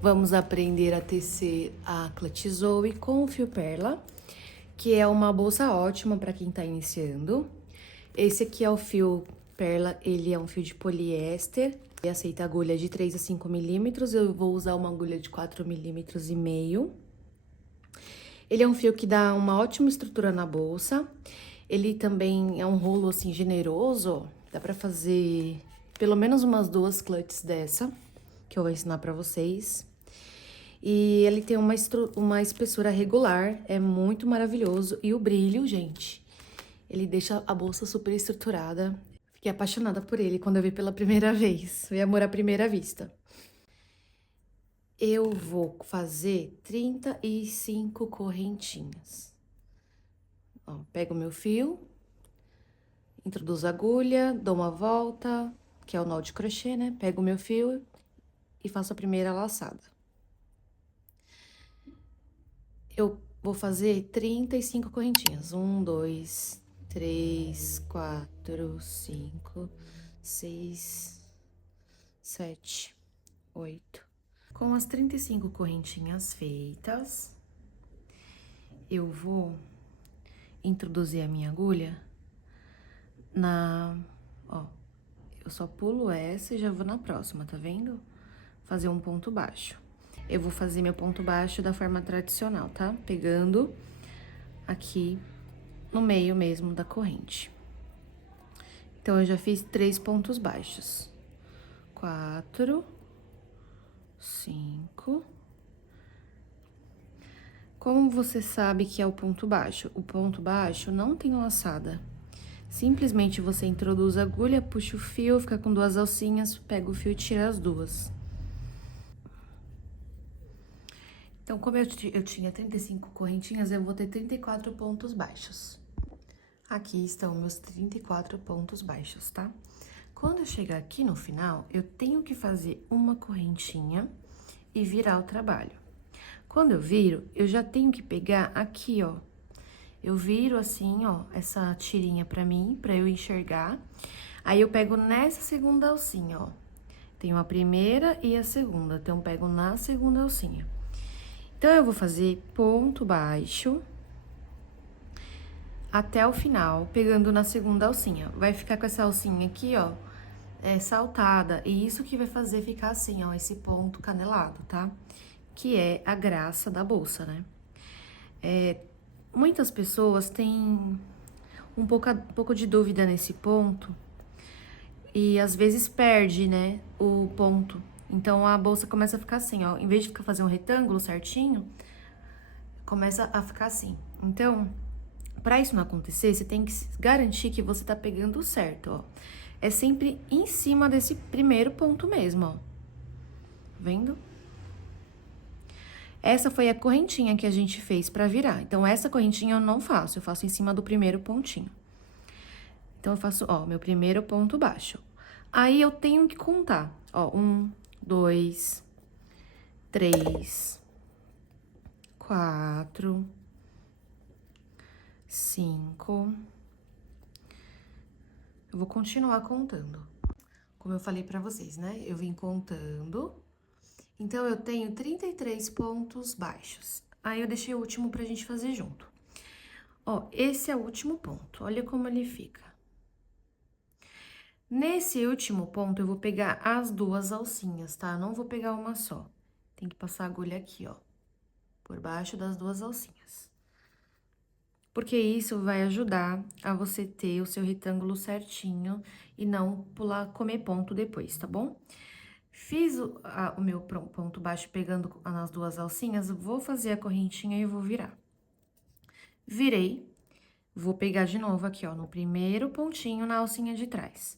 Vamos aprender a tecer a Clutch Zoe com o fio perla, que é uma bolsa ótima para quem tá iniciando. Esse aqui é o fio perla, ele é um fio de poliéster, ele aceita agulha de 3 a 5 milímetros, eu vou usar uma agulha de 4 milímetros e meio. Ele é um fio que dá uma ótima estrutura na bolsa, ele também é um rolo assim generoso, ó. Dá pra fazer pelo menos umas 2 clutches dessa, que eu vou ensinar pra vocês. E ele tem uma espessura regular, é muito maravilhoso. E o brilho, gente, ele deixa a bolsa super estruturada. Fiquei apaixonada por ele quando eu vi pela primeira vez. Foi amor à primeira vista. Eu vou fazer 35 correntinhas. Ó, pego o meu fio, introduzo a agulha, dou uma volta, que é o nó de crochê, né? Pego o meu fio e faço a primeira laçada. Eu vou fazer 35 correntinhas. 1, 2, 3, 4, 5, 6, 7, 8. Com as 35 correntinhas feitas, eu vou introduzir a minha agulha ó, eu só pulo essa e já vou na próxima, tá vendo? Fazer um ponto baixo. Eu vou fazer meu ponto baixo da forma tradicional, tá? Pegando aqui no meio mesmo da corrente. Então, eu já fiz 3 pontos baixos. 4, 5. Como você sabe que é o ponto baixo? O ponto baixo não tem laçada. Simplesmente você introduz a agulha, puxa o fio, fica com 2 alcinhas, pega o fio e tira as 2. Então, como eu tinha 35 correntinhas, eu vou ter 34 pontos baixos. Aqui estão meus 34 pontos baixos, tá? Quando eu chegar aqui no final, eu tenho que fazer uma correntinha e virar o trabalho. Quando eu viro, eu já tenho que pegar aqui, ó. Eu viro assim, ó, essa tirinha pra mim, pra eu enxergar. Aí, eu pego nessa segunda alcinha, ó. Tenho a primeira e a segunda, então, pego na segunda alcinha. Então, eu vou fazer ponto baixo até o final, pegando na segunda alcinha. Vai ficar com essa alcinha aqui, ó, saltada. E isso que vai fazer ficar assim, ó, esse ponto canelado, tá? Que é a graça da bolsa, né? Muitas pessoas têm um pouco de dúvida nesse ponto e às vezes perde, né, o ponto. Então, a bolsa começa a ficar assim, ó. Em vez de fazer um retângulo certinho, começa a ficar assim. Então, pra isso não acontecer, você tem que garantir que você tá pegando certo, ó. É sempre em cima desse primeiro ponto mesmo, ó. Vendo? Essa foi a correntinha que a gente fez pra virar. Então, essa correntinha eu não faço, eu faço em cima do primeiro pontinho. Então, eu faço, ó, meu primeiro ponto baixo. Aí, eu tenho que contar, ó, 1, 2, 3, 4, 5. Eu vou continuar contando. Como eu falei pra vocês, né? Eu vim contando. Então, eu tenho 33 pontos baixos. Aí, eu deixei o último pra gente fazer junto. Ó, esse é o último ponto. Olha como ele fica. Nesse último ponto, eu vou pegar as 2 alcinhas, tá? Não vou pegar uma só. Tem que passar a agulha aqui, ó. Por baixo das 2 alcinhas. Porque isso vai ajudar a você ter o seu retângulo certinho e não comer ponto depois, tá bom? Fiz o meu ponto baixo pegando nas 2 alcinhas, vou fazer a correntinha e vou virar. Virei, vou pegar de novo aqui, ó, no primeiro pontinho na alcinha de trás.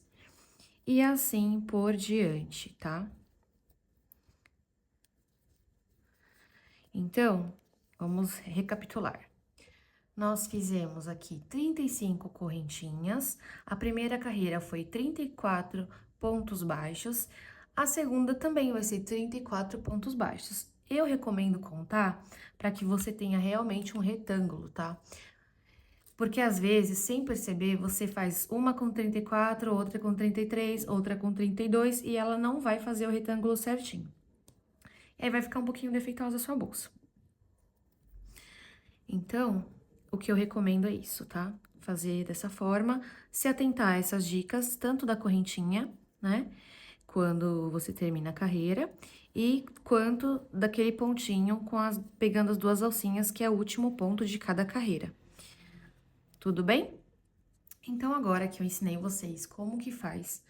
E assim por diante, tá? Então, vamos recapitular. Nós fizemos aqui 35 correntinhas, a primeira carreira foi 34 pontos baixos, a segunda também vai ser 34 pontos baixos. Eu recomendo contar para que você tenha realmente um retângulo, tá? Porque às vezes, sem perceber, você faz uma com 34, outra com 33, outra com 32 e ela não vai fazer o retângulo certinho. e aí vai ficar um pouquinho defeituosa a sua bolsa. Então, o que eu recomendo é isso, tá? Fazer dessa forma, se atentar a essas dicas, tanto da correntinha, né? Quando você termina a carreira, e quanto daquele pontinho pegando as duas alcinhas, que é o último ponto de cada carreira. Tudo bem? Então, agora que eu ensinei vocês como que faz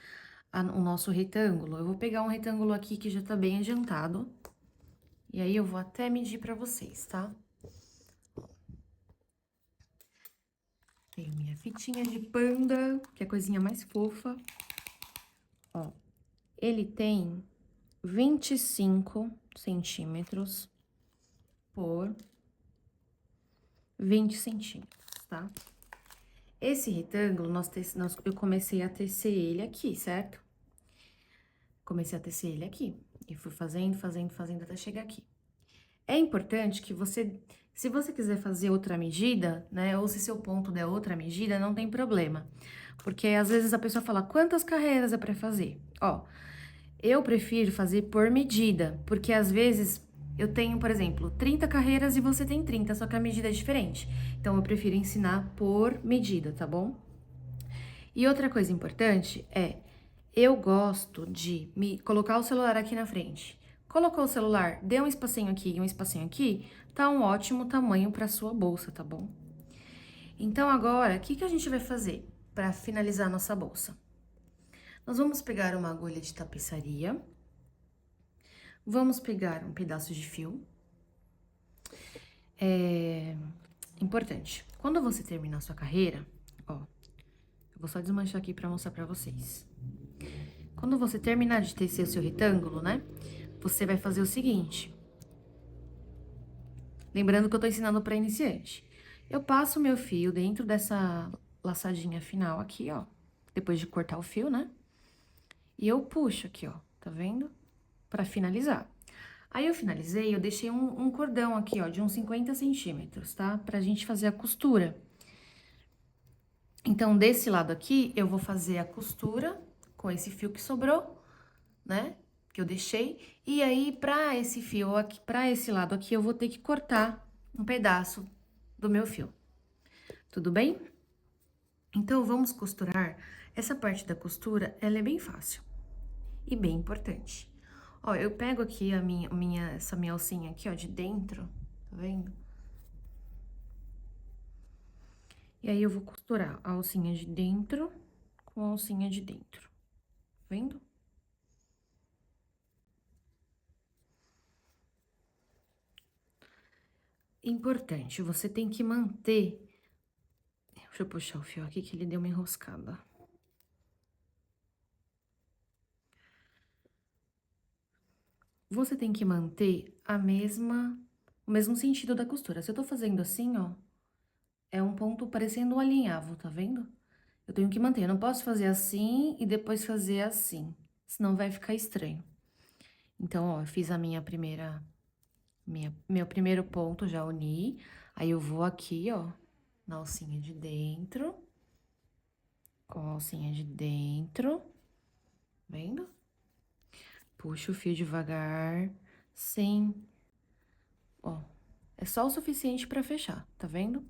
o nosso retângulo, eu vou pegar um retângulo aqui que já tá bem adiantado, e aí eu vou até medir pra vocês, tá? Tenho minha fitinha de panda, que é a coisinha mais fofa. Ó, ele tem 25 centímetros por 20 centímetros, tá? Esse retângulo, eu comecei a tecer ele aqui, certo? Comecei a tecer ele aqui. E fui fazendo, fazendo, fazendo até chegar aqui. É importante que você, se você quiser fazer outra medida, né? Ou se seu ponto der outra medida, não tem problema. Porque às vezes a pessoa fala, quantas carreiras é pra fazer? Ó, eu prefiro fazer por medida, porque às vezes eu tenho, por exemplo, 30 carreiras e você tem 30, só que a medida é diferente. Então, eu prefiro ensinar por medida, tá bom? E outra coisa importante é, eu gosto de me colocar o celular aqui na frente. Colocou o celular, deu um espacinho aqui e um espacinho aqui, tá um ótimo tamanho para sua bolsa, tá bom? Então, agora, o que a gente vai fazer para finalizar a nossa bolsa? Nós vamos pegar uma agulha de tapeçaria, vamos pegar um pedaço de fio. Importante, quando você terminar a sua carreira, ó, eu vou só desmanchar aqui para mostrar para vocês. Quando você terminar de tecer o seu retângulo, né, você vai fazer o seguinte. Lembrando que eu tô ensinando para iniciante. Eu passo o meu fio dentro dessa laçadinha final aqui, ó, depois de cortar o fio, né? E eu puxo aqui, ó, tá vendo? Pra finalizar. Aí, eu finalizei, eu deixei um cordão aqui, ó, de uns 50 centímetros, tá? Pra gente fazer a costura. Então, desse lado aqui, eu vou fazer a costura com esse fio que sobrou, né? Que eu deixei. E aí, pra esse fio aqui, pra esse lado aqui, eu vou ter que cortar um pedaço do meu fio. Tudo bem? Então, vamos costurar. Essa parte da costura, ela é bem fácil e bem importante. Ó, eu pego aqui essa minha alcinha aqui, ó, de dentro, tá vendo? E aí, eu vou costurar a alcinha de dentro com a alcinha de dentro, tá vendo? Importante, você tem que manter... Deixa eu puxar o fio aqui que ele deu uma enroscada. Você tem que manter o mesmo sentido da costura. Se eu tô fazendo assim, ó, é um ponto parecendo um alinhavo, tá vendo? Eu tenho que manter, eu não posso fazer assim e depois fazer assim, senão vai ficar estranho. Então, ó, eu fiz a meu primeiro ponto, já uni, aí eu vou aqui, ó, na alcinha de dentro, com a alcinha de dentro, vendo? Puxo o fio devagar, sem, ó, é só o suficiente pra fechar, tá vendo?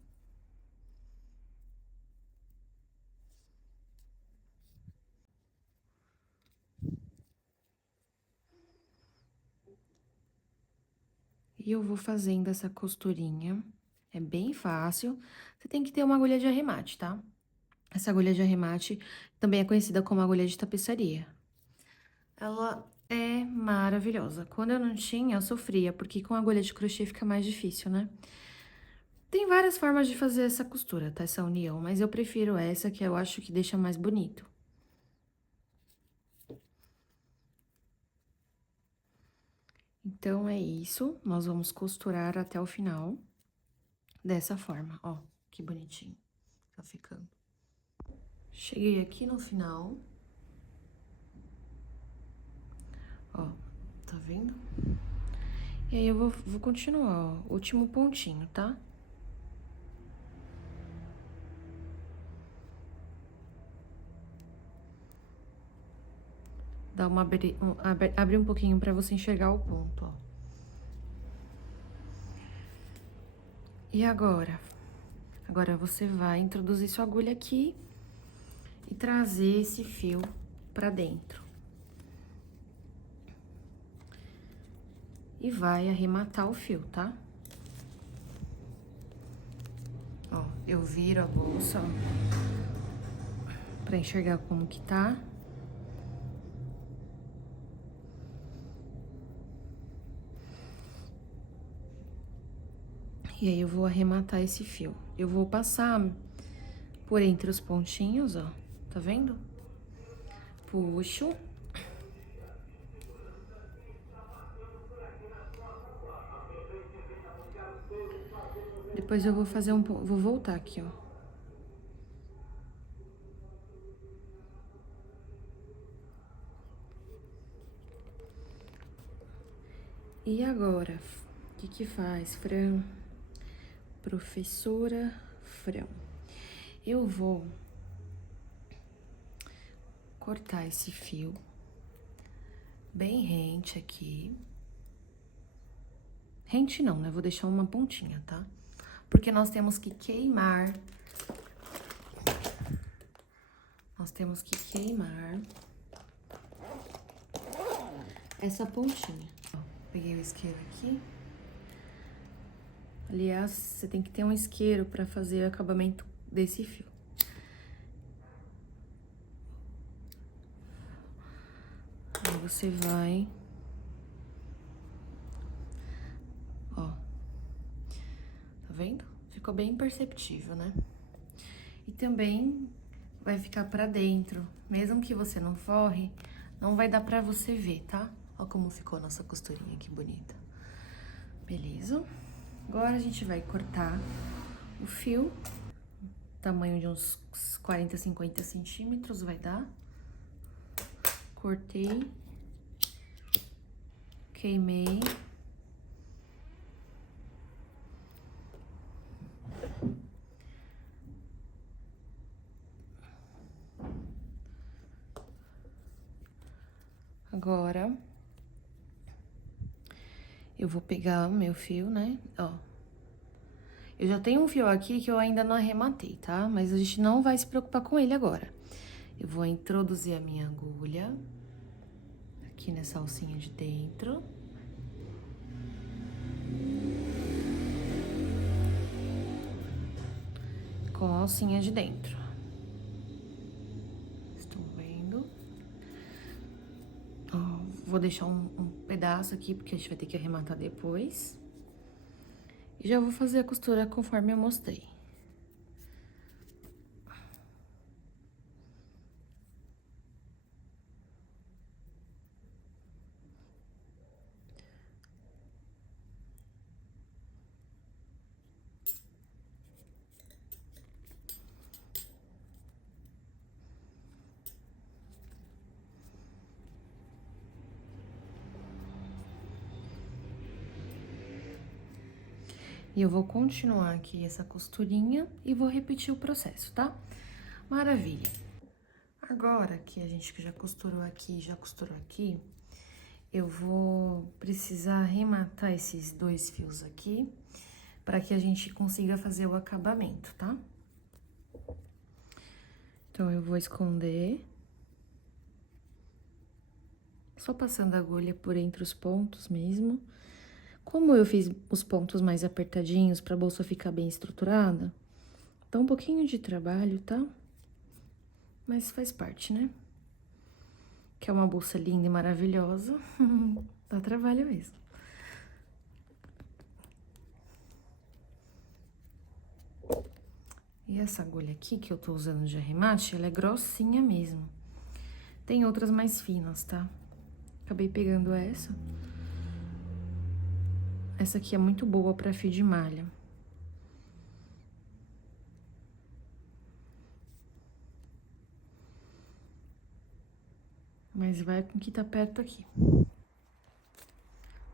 E eu vou fazendo essa costurinha, é bem fácil. Você tem que ter uma agulha de arremate, tá? Essa agulha de arremate também é conhecida como agulha de tapeçaria. Ela é maravilhosa. Quando eu não tinha, eu sofria, porque com agulha de crochê fica mais difícil, né? Tem várias formas de fazer essa costura, tá? Essa união, mas eu prefiro essa, que eu acho que deixa mais bonito. Então, é isso. Nós vamos costurar até o final dessa forma, ó. Que bonitinho tá ficando. Cheguei aqui no final. Ó, tá vendo? E aí, eu vou continuar, ó. Último pontinho, tá? Dá abre um pouquinho pra você enxergar o ponto, ó. E agora? Agora você vai introduzir sua agulha aqui e trazer esse fio pra dentro. E vai arrematar o fio, tá? Ó, eu viro a bolsa, ó, pra enxergar como que tá. E aí, eu vou arrematar esse fio. Eu vou passar por entre os pontinhos, ó, tá vendo? Puxo. Depois eu vou fazer vou voltar aqui, ó. E agora, o que que faz, Fran? Professora Fran. Eu vou cortar esse fio bem rente aqui. Rente não, né? Vou deixar uma pontinha, tá? Porque nós temos que queimar. Nós temos que queimar essa pontinha. Ó, peguei o isqueiro aqui. Aliás, você tem que ter um isqueiro pra fazer o acabamento desse fio. Aí você vai... Ó. Tá vendo? Ficou bem imperceptível, né? E também vai ficar pra dentro. Mesmo que você não forre, não vai dar pra você ver, tá? Ó como ficou a nossa costurinha, que bonita. Beleza? Agora a gente vai cortar o fio. Tamanho de uns 40, 50 centímetros vai dar. Cortei. Queimei. Agora, eu vou pegar o meu fio, né? Ó. Eu já tenho um fio aqui que eu ainda não arrematei, tá? Mas a gente não vai se preocupar com ele agora. Eu vou introduzir a minha agulha aqui nessa alcinha de dentro. Com a alcinha de dentro. Estão vendo? Ó, vou deixar um pedaço aqui, porque a gente vai ter que arrematar depois. E já vou fazer a costura conforme eu mostrei. E eu vou continuar aqui essa costurinha e vou repetir o processo, tá? Maravilha. Agora que a gente já costurou aqui, eu vou precisar arrematar esses dois fios aqui para que a gente consiga fazer o acabamento, tá? Então, eu vou esconder. Só passando a agulha por entre os pontos mesmo. Como eu fiz os pontos mais apertadinhos para a bolsa ficar bem estruturada, dá um pouquinho de trabalho, tá? Mas faz parte, né? Que é uma bolsa linda e maravilhosa, dá trabalho mesmo. E essa agulha aqui que eu tô usando de arremate, ela é grossinha mesmo. Tem outras mais finas, tá? Acabei pegando essa. Essa aqui é muito boa pra fio de malha. Mas vai com o que tá perto aqui.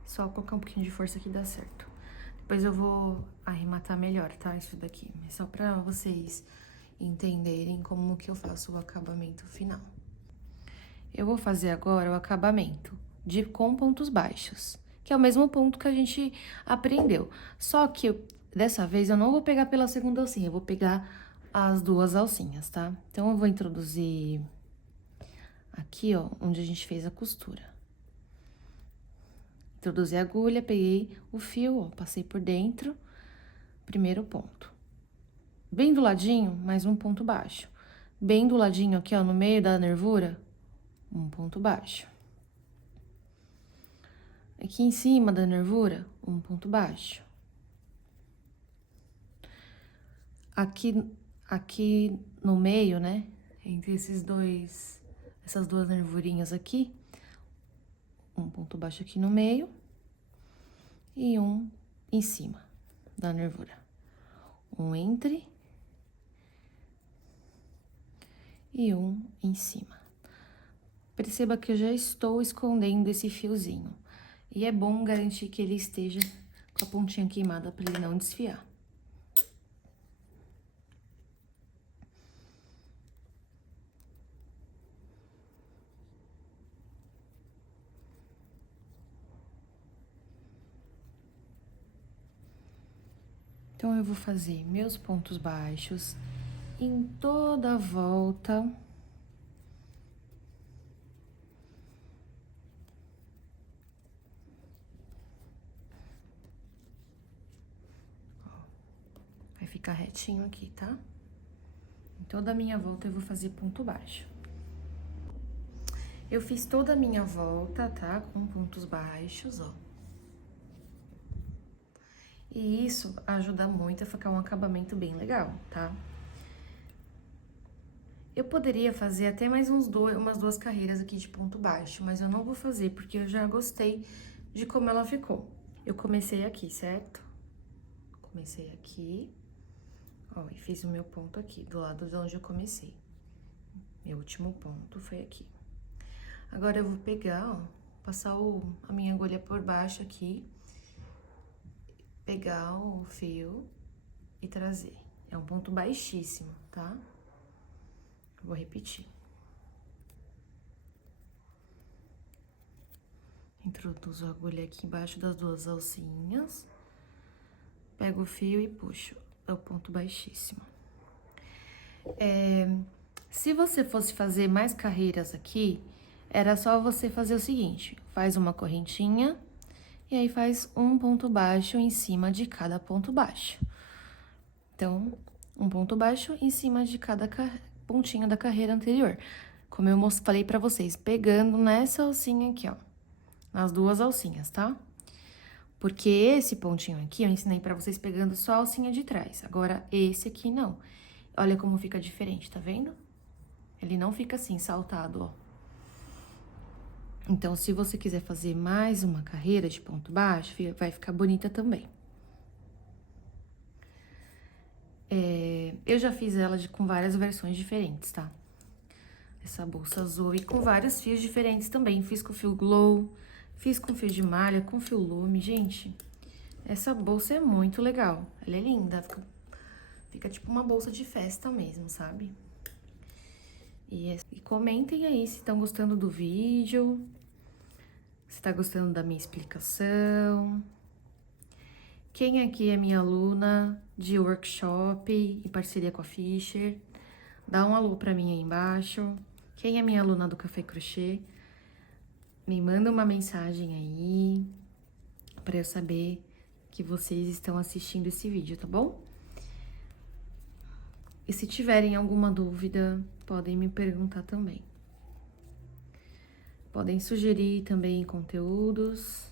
Só colocar um pouquinho de força que dá certo. Depois eu vou arrematar melhor, tá? Isso daqui. É só pra vocês entenderem como que eu faço o acabamento final. Eu vou fazer agora o acabamento com pontos baixos, que é o mesmo ponto que a gente aprendeu. Só que Dessa vez, eu não vou pegar pela segunda alcinha, eu vou pegar as duas alcinhas, tá? Então, eu vou introduzir aqui, ó, onde a gente fez a costura. Introduzi a agulha, peguei o fio, ó, passei por dentro, primeiro ponto. Bem do ladinho, mais um ponto baixo. Bem do ladinho aqui, ó, no meio da nervura, um ponto baixo. Aqui em cima da nervura, um ponto baixo. Aqui no meio, né, entre essas duas nervurinhas aqui, um ponto baixo aqui no meio e um em cima da nervura. Um entre e um em cima. Perceba que eu já estou escondendo esse fiozinho. E é bom garantir que ele esteja com a pontinha queimada para ele não desfiar. Então, eu vou fazer meus pontos baixos em toda a volta. Vai ficar retinho aqui, tá? Em toda a minha volta eu vou fazer ponto baixo. Eu fiz toda a minha volta, tá? Com pontos baixos, ó. E isso ajuda muito a ficar um acabamento bem legal, tá? Eu poderia fazer até mais umas duas carreiras aqui de ponto baixo, mas eu não vou fazer, porque eu já gostei de como ela ficou. Eu comecei aqui, certo? Comecei aqui, ó, e fiz o meu ponto aqui, do lado de onde eu comecei. Meu último ponto foi aqui. Agora, eu vou pegar, ó, passar a minha agulha por baixo aqui, pegar o fio e trazer. É um ponto baixíssimo, tá? Vou repetir. Introduzo a agulha aqui embaixo das duas alcinhas, pego o fio e puxo. É o ponto baixíssimo. Se você fosse fazer mais carreiras aqui, era só você fazer o seguinte: faz uma correntinha e aí faz um ponto baixo em cima de cada ponto baixo. Então, um ponto baixo em cima de cada pontinho da carreira anterior. Como eu falei pra vocês, pegando nessa alcinha aqui, ó. Nas duas alcinhas, tá? Porque esse pontinho aqui, eu ensinei pra vocês pegando só a alcinha de trás. Agora, esse aqui não. Olha como fica diferente, tá vendo? Ele não fica assim, saltado, ó. Então, se você quiser fazer mais uma carreira de ponto baixo, vai ficar bonita também. Eu já fiz ela com várias versões diferentes, tá? Essa bolsa azul e com vários fios diferentes também. Fiz com fio glow, fiz com fio de malha, com fio lume. Gente, essa bolsa é muito legal. Ela é linda, fica tipo uma bolsa de festa mesmo, sabe? E comentem aí se estão gostando do vídeo, se tá gostando da minha explicação. Quem aqui é minha aluna de workshop em parceria com a Fischer, dá um alô pra mim aí embaixo. Quem é minha aluna do Café Crochê, me manda uma mensagem aí pra eu saber que vocês estão assistindo esse vídeo, tá bom? E se tiverem alguma dúvida, podem me perguntar também. Podem sugerir também conteúdos.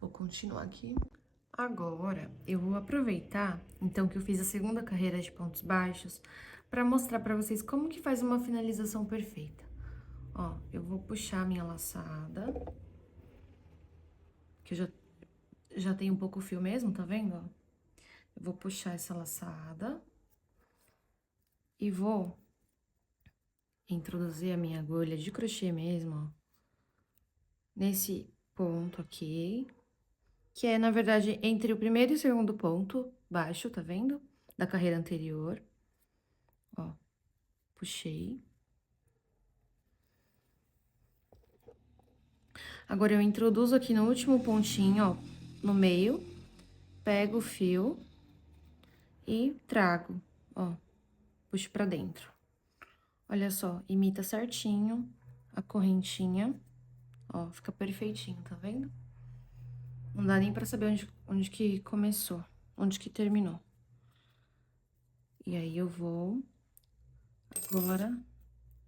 Vou continuar aqui. Agora, eu vou aproveitar, então, que eu fiz a segunda carreira de pontos baixos, para mostrar para vocês como que faz uma finalização perfeita. Ó, eu vou puxar a minha laçada, que eu já tenho um pouco fio mesmo, tá vendo? Ó, eu vou puxar essa laçada e vou introduzir a minha agulha de crochê mesmo, ó, nesse ponto aqui, que é, na verdade, entre o primeiro e o segundo ponto baixo, tá vendo? Da carreira anterior. Ó, puxei. Agora, eu introduzo aqui no último pontinho, ó, no meio, pego o fio e trago, ó, puxo pra dentro. Olha só, imita certinho a correntinha, ó, fica perfeitinho, tá vendo? Não dá nem pra saber onde que começou, onde que terminou. E aí, eu vou agora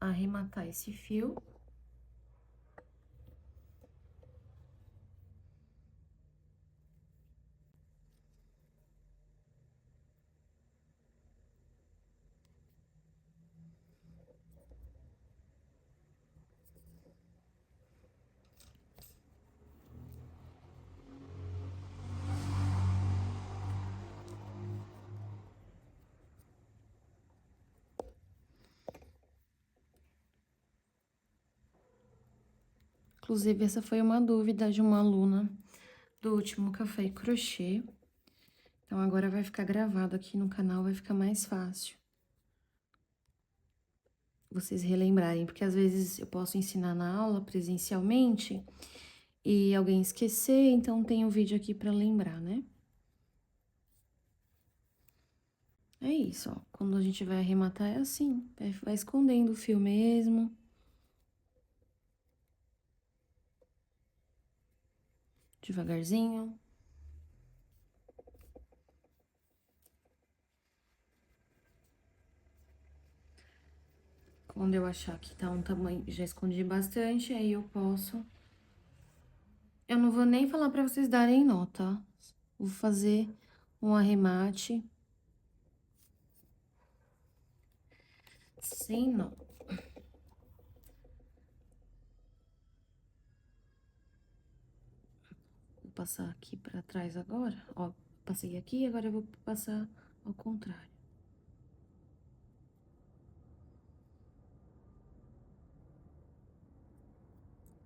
arrematar esse fio. Inclusive, essa foi uma dúvida de uma aluna do último Café e Crochê. Então, agora vai ficar gravado aqui no canal, vai ficar mais fácil vocês relembrarem, porque às vezes eu posso ensinar na aula presencialmente e alguém esquecer, então tem um vídeo aqui pra lembrar, né? É isso, ó. Quando a gente vai arrematar é assim, vai escondendo o fio mesmo. Devagarzinho. Quando eu achar que tá um tamanho, já escondi bastante, aí eu posso... Eu não vou nem falar pra vocês darem nó, tá? Vou fazer um arremate sem nó. Vou passar aqui pra trás agora, ó. Passei aqui, agora eu vou passar ao contrário.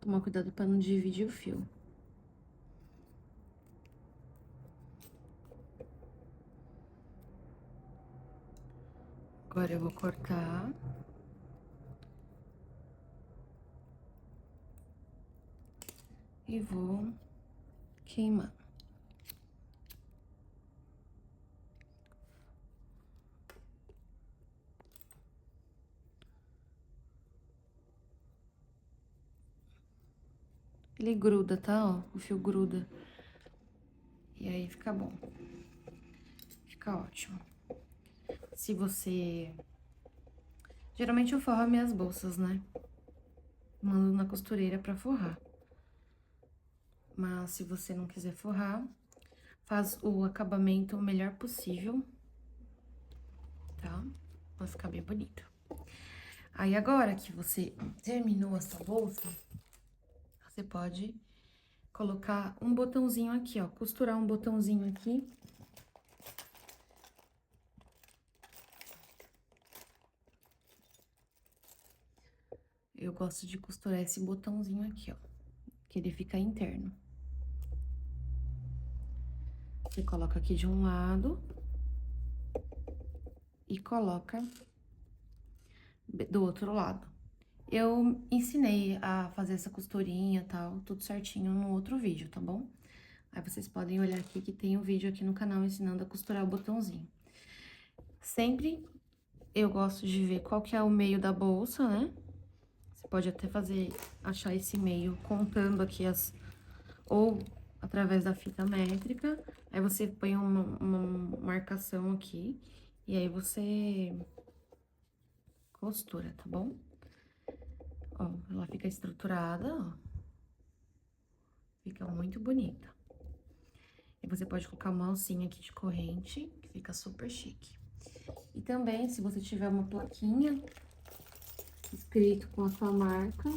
Tomar cuidado pra não dividir o fio. Agora eu vou cortar. E vou queimar. Ele gruda, tá? Ó, o fio gruda. E aí fica bom. Fica ótimo. Se você... Geralmente eu forro minhas bolsas, né? Mando na costureira pra forrar. Mas se você não quiser forrar, faz o acabamento o melhor possível, tá? Vai ficar bem bonito. Aí, agora que você terminou a sua bolsa, você pode colocar um botãozinho aqui, ó. Costurar um botãozinho aqui. Eu gosto de costurar esse botãozinho aqui, ó. Que ele fica interno. Você coloca aqui de um lado e coloca do outro lado. Eu ensinei a fazer essa costurinha e tal, tudo certinho no outro vídeo, tá bom? Aí vocês podem olhar aqui que tem um vídeo aqui no canal ensinando a costurar o botãozinho. Sempre eu gosto de ver qual que é o meio da bolsa, né? Você pode até achar esse meio contando aqui ou através da fita métrica. Aí você põe uma marcação aqui e aí você costura, tá bom? Ó, ela fica estruturada, ó. Fica muito bonita. E você pode colocar uma alcinha aqui de corrente, que fica super chique. E também, se você tiver uma plaquinha escrito com a sua marca,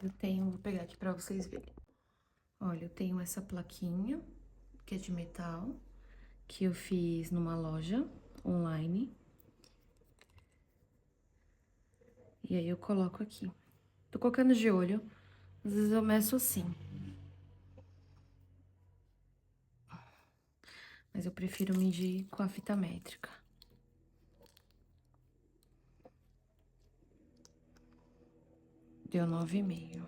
eu tenho, vou pegar aqui pra vocês verem. Olha, eu tenho essa plaquinha, que é de metal, que eu fiz numa loja online. E aí, eu coloco aqui. Tô colocando de olho, às vezes eu meço assim. Mas eu prefiro medir com a fita métrica. Deu 9,5.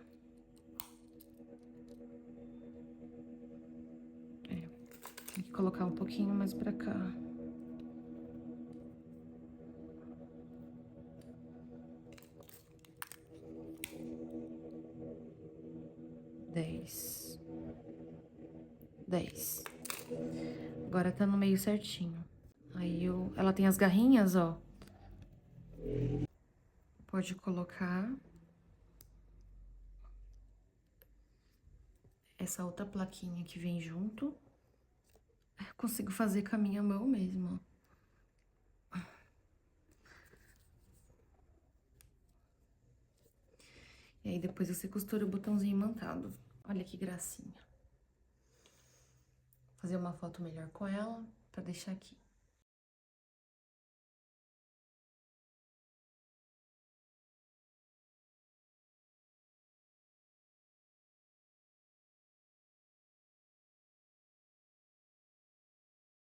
Tem que colocar um pouquinho mais pra cá. Dez. Agora tá no meio certinho. Aí ela tem as garrinhas, ó. Pode colocar essa outra plaquinha que vem junto. Eu consigo fazer com a minha mão mesmo, ó. E aí depois você costura o botãozinho imantado. Olha que gracinha. Vou fazer uma foto melhor com ela pra deixar aqui.